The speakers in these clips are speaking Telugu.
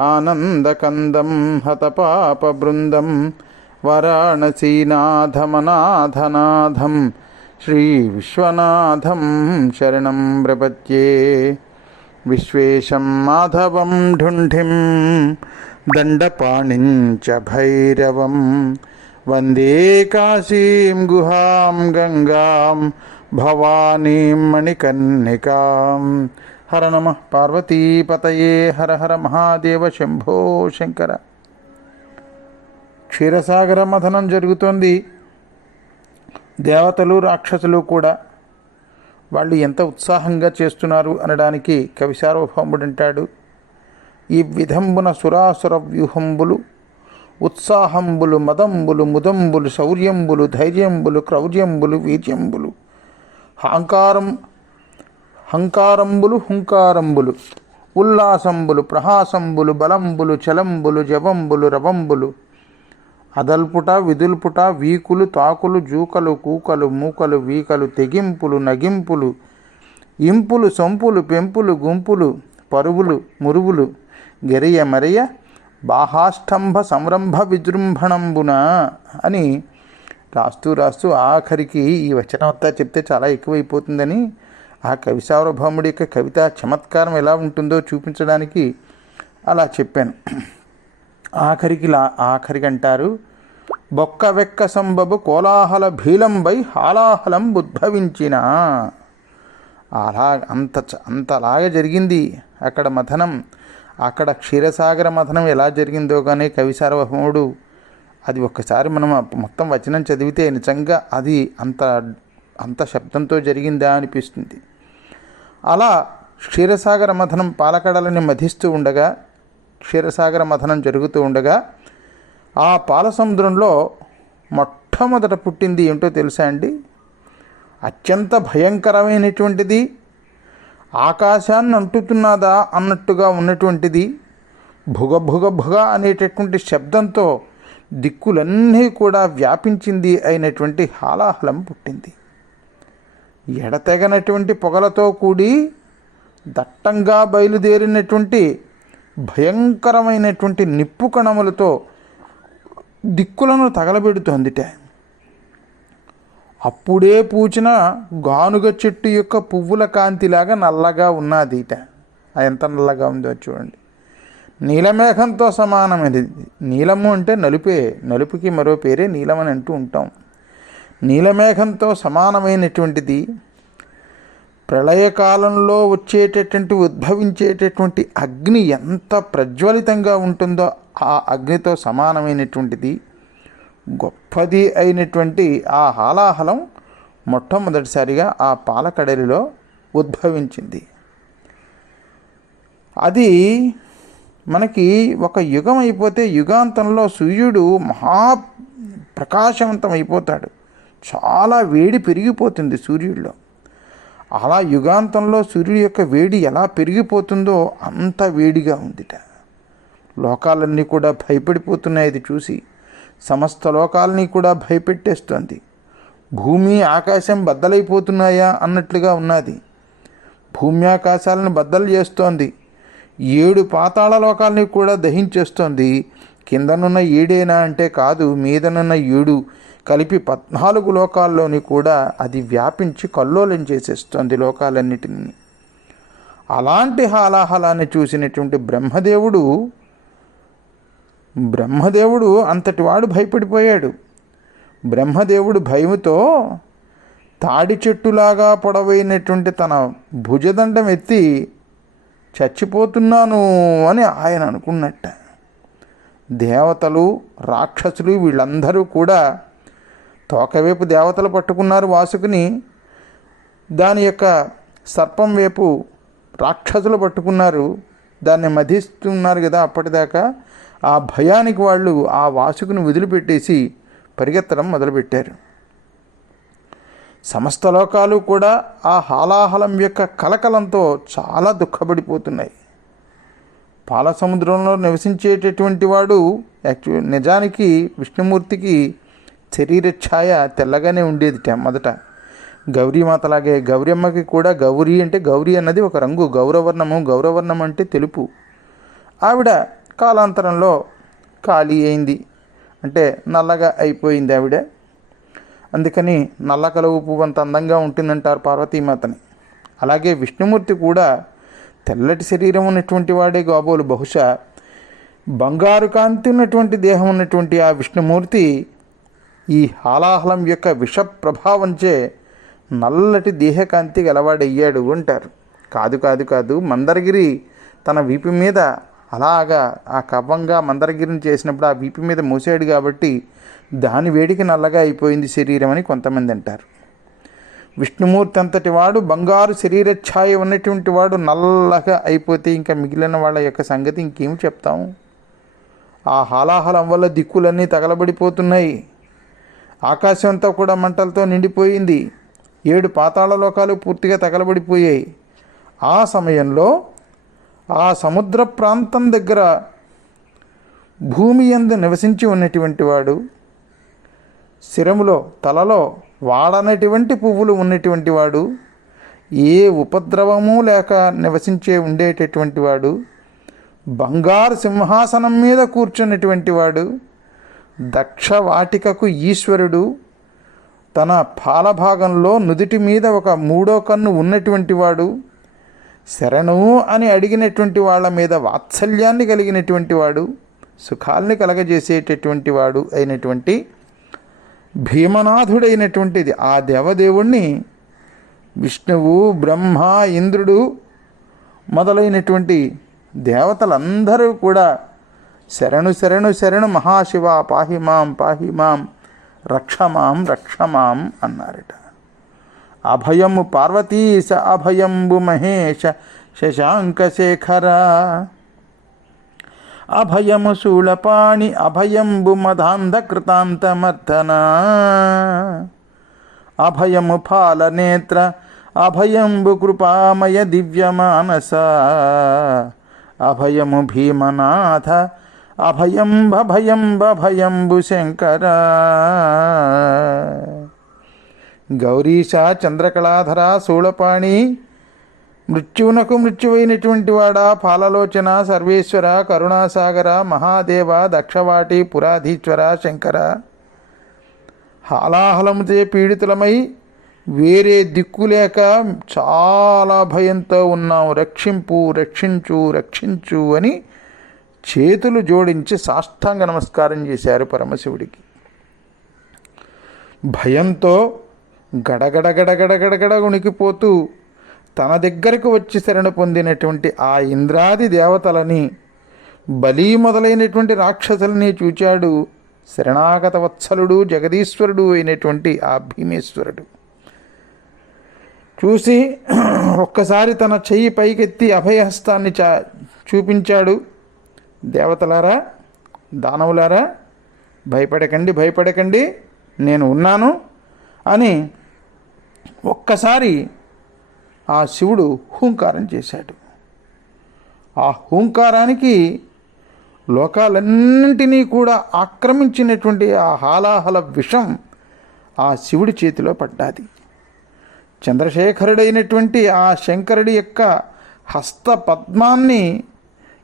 ఆనందకందం హతపాపబృందం వారాణసీనాథమనాథనాథం శ్రీవిశ్వనాథం శరణం ప్రపత్యే విశ్వేశం మాధవం ఢుంఢిం దండపాణిం చ భైరవం. వందే కాశీం గుహాం గంగాం భవానీం మణికర్ణికాం. హర నమ పార్వతీపతయే హర హర మహాదేవ శంభో శంకర. క్షీరసాగర మథనం జరుగుతోంది. దేవతలు రాక్షసులు కూడా వాళ్ళు ఎంత ఉత్సాహంగా చేస్తున్నారు అనడానికి కవి సార్వభౌముడు అంటాడు. ఈ విధంబున సురాసుర వ్యూహంబులు ఉత్సాహంబులు మదంబులు ముదంబులు శౌర్యంబులు ధైర్యంబులు క్రౌర్యంబులు వీర్యంబులు హాంకారం హంకారంబులు హుంకారంబులు ఉల్లాసంబులు ప్రహాసంబులు బలంబులు చలంబులు జవంబులు రవంబులు అదల్పుట విదుల్పుట వీకులు తాకులు జూకలు కూకలు మూకలు వీకలు తెగింపులు నగింపులు ఇంపులు సొంపులు పెంపులు గుంపులు పరువులు మురువులు. గెరియ మరియ బాహాష్టంభ సంరంభ విజృంభణంబున అని రాస్తూ రాస్తూ ఆఖరికి ఈ వచనం అంతా చెప్తే చాలా ఎక్కువైపోతుందని ఆ కవి సార్వభౌముడి యొక్క కవిత చమత్కారం ఎలా ఉంటుందో చూపించడానికి అలా చెప్పాను. ఆఖరికి లా ఆఖరికి అంటారు బొక్క వెక్క సంబబు కోలాహల భీలంబై హాలాహలం ఉద్భవించిన. అలా అంత చ- అంతలాగా జరిగింది అక్కడ మథనం. అక్కడ క్షీరసాగర మథనం ఎలా జరిగిందో కానీ కవి సార్వభౌముడు అది ఒక్కసారి మనం మొత్తం వచనం చదివితే నిజంగా అది అంత అంత శబ్దంతో జరిగిందా అనిపిస్తుంది. అలా క్షీరసాగర మథనం పాలకడలని మధిస్తూ ఉండగా క్షీరసాగర మథనం జరుగుతూ ఉండగా ఆ పాలసముద్రంలో మొట్టమొదట పుట్టింది ఏంటో తెలుసా అండి? అత్యంత భయంకరమైనటువంటిది ఆకాశాన్ని అంటుతున్నదా అన్నట్టుగా ఉన్నటువంటిది భుగ భుగ భుగ అనేటటువంటి శబ్దంతో దిక్కులన్నీ కూడా వ్యాపించింది అయినటువంటి హాలాహలం పుట్టింది. ఎడతెగనటువంటి పొగలతో కూడి దట్టంగా బయలుదేరినటువంటి భయంకరమైనటువంటి నిప్పు కణములతో దిక్కులను తగలబెడుతోందిట అప్పుడే పూచిన గానుగ చెట్టు యొక్క పువ్వుల కాంతిలాగా నల్లగా ఉన్నది ఇట ఎంత నల్లగా ఉందో చూడండి. నీలమేఘంతో సమానమైనది. నీలము అంటే నలుపే. నలుపుకి మరో పేరే అని అంటూ ఉంటాం. నీలమేఘంతో సమానమైనటువంటిది ప్రళయకాలంలో వచ్చేటటువంటి ఉద్భవించేటటువంటి అగ్ని ఎంత ప్రజ్వలితంగా ఉంటుందో ఆ అగ్నితో సమానమైనటువంటిది. గొప్పది అయినటువంటి ఆ హాలాహలం మొట్టమొదటిసారిగా ఆ పాలకడలిలో ఉద్భవించింది. అది మనకి ఒక యుగం అయిపోతే యుగాంతంలో సూర్యుడు మహా ప్రకాశవంతం అయిపోతాడు చాలా వేడి పెరిగిపోతుంది సూర్యుడిలో. అలా యుగాంతంలో సూర్యుడి యొక్క వేడి ఎలా పెరిగిపోతుందో అంత వేడిగా ఉందిట. లోకాలన్నీ కూడా భయపడిపోతున్నాయి ఇది చూసి. సమస్త లోకాలని కూడా భయపెట్టేస్తోంది. భూమి ఆకాశం బద్దలైపోతున్నాయా అన్నట్లుగా ఉన్నది. భూమి ఆకాశాలను బద్దలు చేస్తోంది. ఏడు పాతాళ లోకాలని కూడా దహించేస్తోంది. కిందనున్న ఏడేనా అంటే కాదు మీదనున్న ఏడు కలిపి పద్నాలుగు లోకాల్లోని కూడా అది వ్యాపించి కల్లోలం చేసేస్తోంది లోకాలన్నిటిని. అలాంటి హాలాహలాన్ని చూసినటువంటి బ్రహ్మదేవుడు బ్రహ్మదేవుడు అంతటివాడు భయపడిపోయాడు. బ్రహ్మదేవుడు భయముతో తాడి చెట్టులాగా పొడవైనటువంటి తన భుజదండం ఎత్తి చచ్చిపోతున్నాను అని ఆయన అనుకున్నట్ట. దేవతలు రాక్షసులు వీళ్ళందరూ కూడా తోకవైపు దేవతలు పట్టుకున్నారు వాసుకుని దాని యొక్క సర్పం వైపు రాక్షసులు పట్టుకున్నారు దాన్ని మధిస్తున్నారు కదా అప్పటిదాకా. ఆ భయానికి వాళ్ళు ఆ వాసుకుని వదిలిపెట్టేసి పరిగెత్తడం మొదలుపెట్టారు. సమస్త లోకాలు కూడా ఆ హాలాహలం యొక్క కలకలంతో చాలా దుఃఖపడిపోతున్నాయి. పాల సముద్రంలో నివసించేటటువంటి వాడు యాక్చువల్ నిజానికి విష్ణుమూర్తికి శరీర ఛాయ తెల్లగానే ఉండేది మొదట. గౌరీమాతలాగే గౌరమ్మకి కూడా గౌరీ అంటే గౌరీ అన్నది ఒక రంగు గౌరవర్ణము గౌరవర్ణం అంటే తెలుపు. ఆవిడ కాలాంతరంలో ఖాళీ అయింది. అంటే నల్లగా అయిపోయింది ఆవిడ. అందుకని నల్ల కలువు పువ్వు అంత అందంగా ఉంటుందంటారు పార్వతీమాతని. అలాగే విష్ణుమూర్తి కూడా తెల్లటి శరీరం ఉన్నటువంటి వాడే కాబోలు. బహుశా బంగారు కాంతి ఉన్నటువంటి దేహం ఉన్నటువంటి ఆ విష్ణుమూర్తి ఈ హాలాహలం యొక్క విష ప్రభావంచే నల్లటి దేహకాంతి గలవాడయ్యాడు అంటారు. కాదు కాదు కాదు. మందరగిరి తన వీపు మీద అలాగా ఆ కవ్వంగా మందరగిరిని చేసినప్పుడు ఆ వీపు మీద మూసాడు కాబట్టి దాని వేడికి నల్లగా అయిపోయింది శరీరం అని కొంతమంది అంటారు. విష్ణుమూర్తి అంతటి వాడు బంగారు శరీర ఛాయ ఉన్నటువంటి వాడు నల్లగా అయిపోతే ఇంకా మిగిలిన వాళ్ళ యొక్క సంగతి ఇంకేం చెప్తాము ఆ హాలాహలం వల్ల దిక్కులన్నీ తగలబడిపోతున్నాయి. ఆకాశం అంతా కూడా మంటలతో నిండిపోయింది. ఏడు పాతాళ లోకాలు పూర్తిగా తగలబడిపోయాయి. ఆ సమయంలో ఆ సముద్ర ప్రాంతం దగ్గర భూమి ఎందు నివసించి ఉన్నటువంటి వాడు శిరములో తలలో వాడనటువంటి పువ్వులు ఉన్నటువంటి వాడు ఏ ఉపద్రవము లేక నివసించే ఉండేటటువంటి వాడు బంగారు సింహాసనం మీద కూర్చున్నటువంటి వాడు దక్షవాటికకు ఈశ్వరుడు తన పాలభాగంలో నుదుటి మీద ఒక మూడో కన్ను ఉన్నటువంటి వాడు శరణు అని అడిగినటువంటి వాళ్ళ మీద వాత్సల్యాన్ని కలిగినటువంటి వాడు సుఖాల్ని కలగజేసేటటువంటి వాడు అయినటువంటి భీమనాథుడైనటువంటిది. ఆ దేవదేవుణ్ణి విష్ణువు బ్రహ్మ ఇంద్రుడు మొదలైనటువంటి దేవతలందరూ కూడా శరణు శరణు శరణు మహాశివ పాహి మాం పాహి మాం రక్షమాం రక్షమాం అన్నారట. అభయము పార్వతీశ అభయంబు మహేష శశాంక శేఖర. అభయము శూలపాణి అభయంబు మదాంధకృతాంతమర్దన అభయము ఫాలనేత్ర అభయంబు కృపామయ దివ్యమానస అభయము భీమనాథ అభయం భయంబ భయంబు శంకర. గౌరీశ చంద్రకళాధర శూలపాణి మృత్యువునకు మృత్యువైనటువంటి వాడా పాలలోచన సర్వేశ్వర కరుణాసాగర మహాదేవ దక్షవాటి పురాధీశ్వర శంకర. హాలాహలముతే పీడితులమై వేరే దిక్కు లేక చాలా భయంతో ఉన్నాం. రక్షింపు రక్షించు రక్షించు అని చేతులు జోడించి సాష్టాంగ నమస్కారం చేశారు పరమశివుడికి. భయంతో గడగడగడగడగడగడ ఉనికిపోతూ తన దగ్గరకు వచ్చి శరణు పొందినటువంటి ఆ ఇంద్రాది దేవతలని బలి మొదలైనటువంటి రాక్షసులని చూచాడు శరణాగత వత్సలుడు జగదీశ్వరుడు అయినటువంటి ఆ భీమేశ్వరుడు. చూసి ఒక్కసారి తన చెయ్యి పైకెత్తి అభయహస్తాన్ని చా చూపించాడు. దేవతలారా దానవులారా భయపడకండి భయపడకండి నేను ఉన్నాను అని ఒక్కసారి ఆ శివుడు హూంకారం చేశాడు. ఆ హూంకారానికి లోకాలన్నింటినీ కూడా ఆక్రమించినటువంటి ఆ హాలాహల విషం ఆ శివుడి చేతిలో పడ్డాది. చంద్రశేఖరుడైనటువంటి ఆ శంకరుడి యొక్క హస్త పద్మాన్ని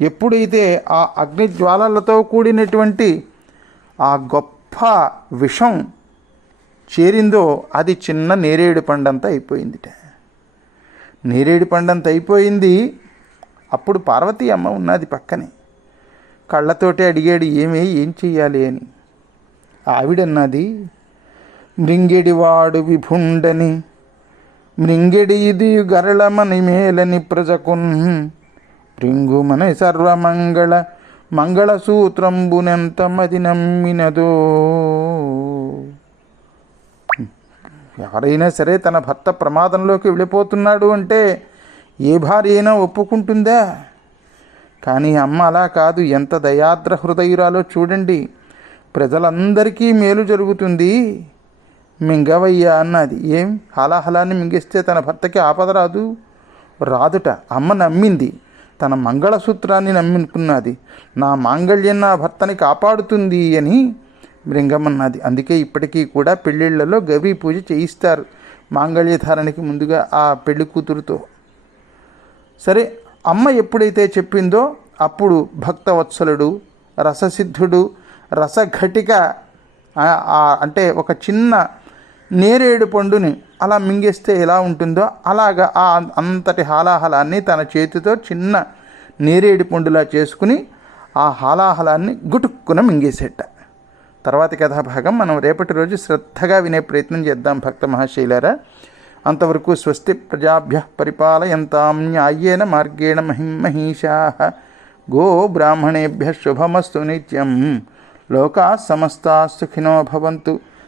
ఎప్పుడైతే ఆ అగ్ని జ్వాలలతో కూడినటువంటి ఆ గొప్ప విషం చేరిందో అది చిన్న నేరేడు పండంత అయిపోయిందిట. నేరేడు పండంత అయిపోయింది. అప్పుడు పార్వతీ అమ్మ ఉన్నది పక్కనే. కళ్ళతోటి అడిగాడు ఏమే ఏం చెయ్యాలి అని? ఆవిడన్నది మృంగిడివాడు విభుండని మృంగిడి ఇది గరళమని మేలని ప్రజకున్ భృంగుమని సర్వమంగళ మంగళసూత్రంబునెంత మది నమ్మినదో ఎవరైనా సరే తన భర్త ప్రమాదంలోకి వెళ్ళిపోతున్నాడు అంటే ఏ భార్య అయినా ఒప్పుకుంటుందా కానీ అమ్మ అలా కాదు ఎంత దయాద్ర హృదయురాలో చూడండి. ప్రజలందరికీ మేలు జరుగుతుంది. మింగవయ్యా అన్నది. ఏం? హలాహలాన్ని మింగిస్తే తన భర్తకి ఆపద రాదు? రాదుట. అమ్మ నమ్మింది. తన మంగళసూత్రాన్ని నమ్ముకున్నది. నా మాంగళ్యం నా భర్తని కాపాడుతుంది అని మృంగమన్నది. అందుకే ఇప్పటికీ కూడా పెళ్ళిళ్ళలో గౌరీ పూజ చేయిస్తారు. మాంగళ్యధారణకి ముందుగా ఆ పెళ్ళి కూతురుతో. సరే అమ్మ ఎప్పుడైతే చెప్పిందో అప్పుడు భక్తవత్సలుడు రససిద్ధుడు రసఘటిక అంటే ఒక చిన్న నేరేడు పండుని అలా మింగేస్తే ఎలా ఉంటుందో అలాగా ఆ అంతటి హాలాహలాన్ని తన చేతితో చిన్న నేరేడు పండులా చేసుకుని ఆ హాలాహలాన్ని గుటుక్కున మింగేసేట. తర్వాతి కథాభాగం మనం రేపటి రోజు శ్రద్ధగా వినే ప్రయత్నం చేద్దాం భక్త మహాశైలారా. అంతవరకు స్వస్తి ప్రజాభ్య పరిపాలయంతాం న్యాయేన మార్గేణ మహిమహీషా గో బ్రాహ్మణేభ్య శుభమస్తు నిత్యం. లోకా సమస్తా సుఖినో భవంతు.